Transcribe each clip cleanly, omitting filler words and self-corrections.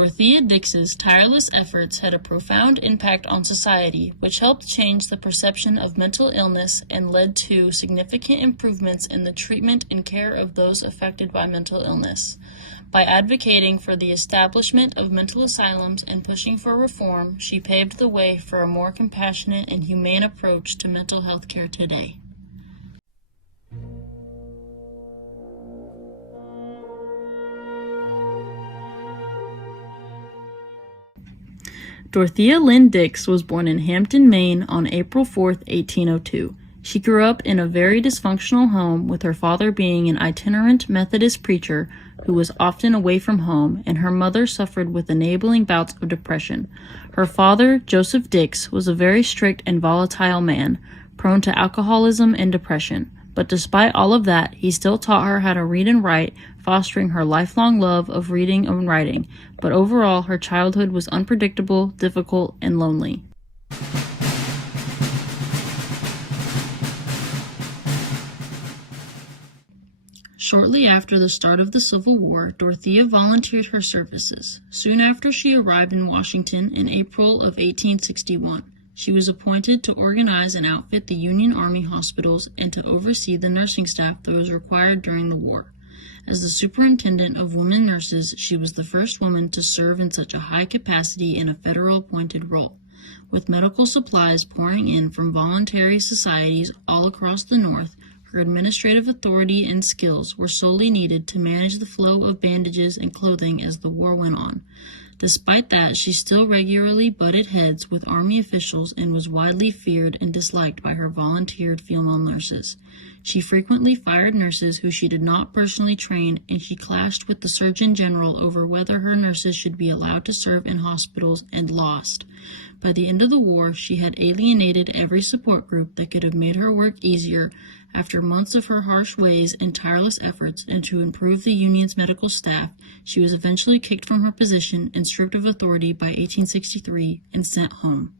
Dorothea Dix's tireless efforts had a profound impact on society, which helped change the perception of mental illness and led to significant improvements in the treatment and care of those affected by mental illness. By advocating for the establishment of mental asylums and pushing for reform, she paved the way for a more compassionate and humane approach to mental health care today. Dorothea Lynn Dix was born in Hampton, Maine on April 4, 1802. She grew up in a very dysfunctional home, with her father being an itinerant Methodist preacher who was often away from home, and her mother suffered with enabling bouts of depression. Her father, Joseph Dix, was a very strict and volatile man, prone to alcoholism and depression. But despite all of that, he still taught her how to read and write, fostering her lifelong love of reading and writing. But overall, her childhood was unpredictable, difficult, and lonely. Shortly after the start of the Civil War, Dorothea volunteered her services. Soon after she arrived in Washington in April of 1861, she was appointed to organize and outfit the Union Army hospitals and to oversee the nursing staff that was required during the war. As the superintendent of women nurses, she was the first woman to serve in such a high capacity in a federal appointed role. With medical supplies pouring in from voluntary societies all across the North, her administrative authority and skills were solely needed to manage the flow of bandages and clothing as the war went on. Despite that, she still regularly butted heads with Army officials and was widely feared and disliked by her volunteered female nurses. She frequently fired nurses who she did not personally train, and she clashed with the Surgeon General over whether her nurses should be allowed to serve in hospitals, and lost. By the end of the war, she had alienated every support group that could have made her work easier. After months of her harsh ways and tireless efforts and to improve the Union's medical staff, she was eventually kicked from her position and stripped of authority by 1863 and sent home.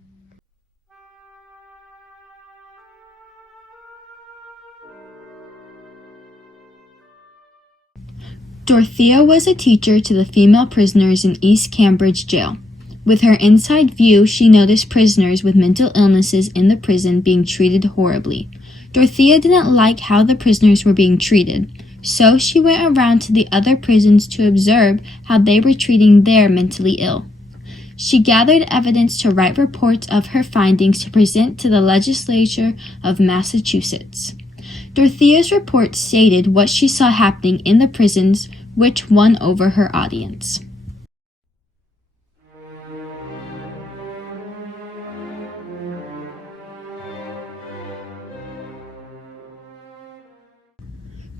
Dorothea was a teacher to the female prisoners in East Cambridge Jail. With her inside view, she noticed prisoners with mental illnesses in the prison being treated horribly. Dorothea didn't like how the prisoners were being treated, so she went around to the other prisons to observe how they were treating their mentally ill. She gathered evidence to write reports of her findings to present to the legislature of Massachusetts. Dorothea's report stated what she saw happening in the prisons, which won over her audience.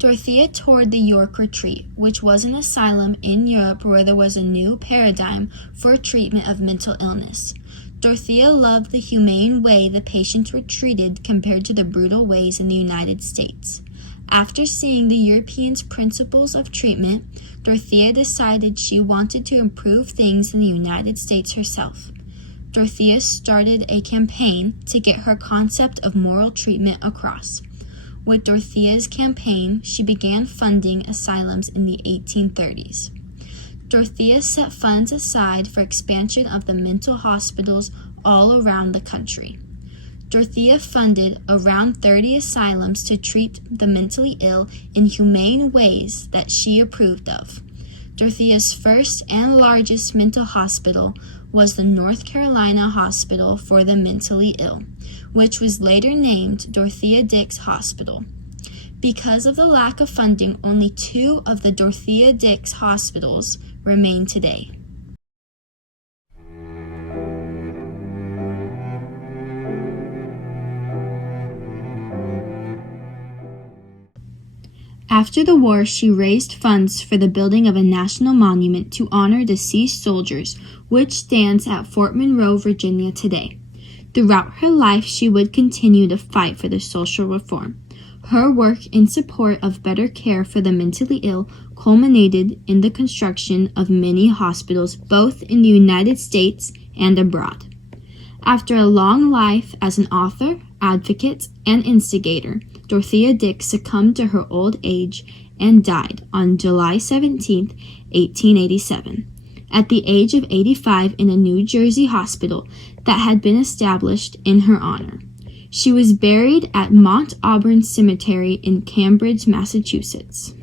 Dorothea toured the York Retreat, which was an asylum in Europe where there was a new paradigm for treatment of mental illness. Dorothea loved the humane way the patients were treated compared to the brutal ways in the United States. After seeing the Europeans' principles of treatment, Dorothea decided she wanted to improve things in the United States herself. Dorothea started a campaign to get her concept of moral treatment across. With Dorothea's campaign, she began funding asylums in the 1830s. Dorothea set funds aside for expansion of the mental hospitals all around the country. Dorothea funded around 30 asylums to treat the mentally ill in humane ways that she approved of. Dorothea's first and largest mental hospital was the North Carolina Hospital for the Mentally Ill, which was later named Dorothea Dix Hospital. Because of the lack of funding, only 2 of the Dorothea Dix hospitals remain today. After the war, she raised funds for the building of a national monument to honor deceased soldiers, which stands at Fort Monroe, Virginia today. Throughout her life, she would continue to fight for the social reform. Her work in support of better care for the mentally ill culminated in the construction of many hospitals both in the United States and abroad. After a long life as an author, advocate, and instigator, Dorothea Dix succumbed to her old age and died on July 17, 1887. at the age of 85 in a New Jersey hospital that had been established in her honor. She was buried at Mount Auburn Cemetery in Cambridge, Massachusetts.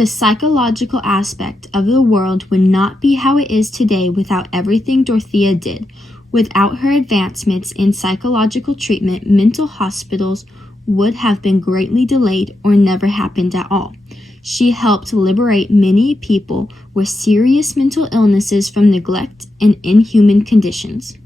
The psychological aspect of the world would not be how it is today without everything Dorothea did. Without her advancements in psychological treatment, mental hospitals would have been greatly delayed or never happened at all. She helped liberate many people with serious mental illnesses from neglect and inhuman conditions.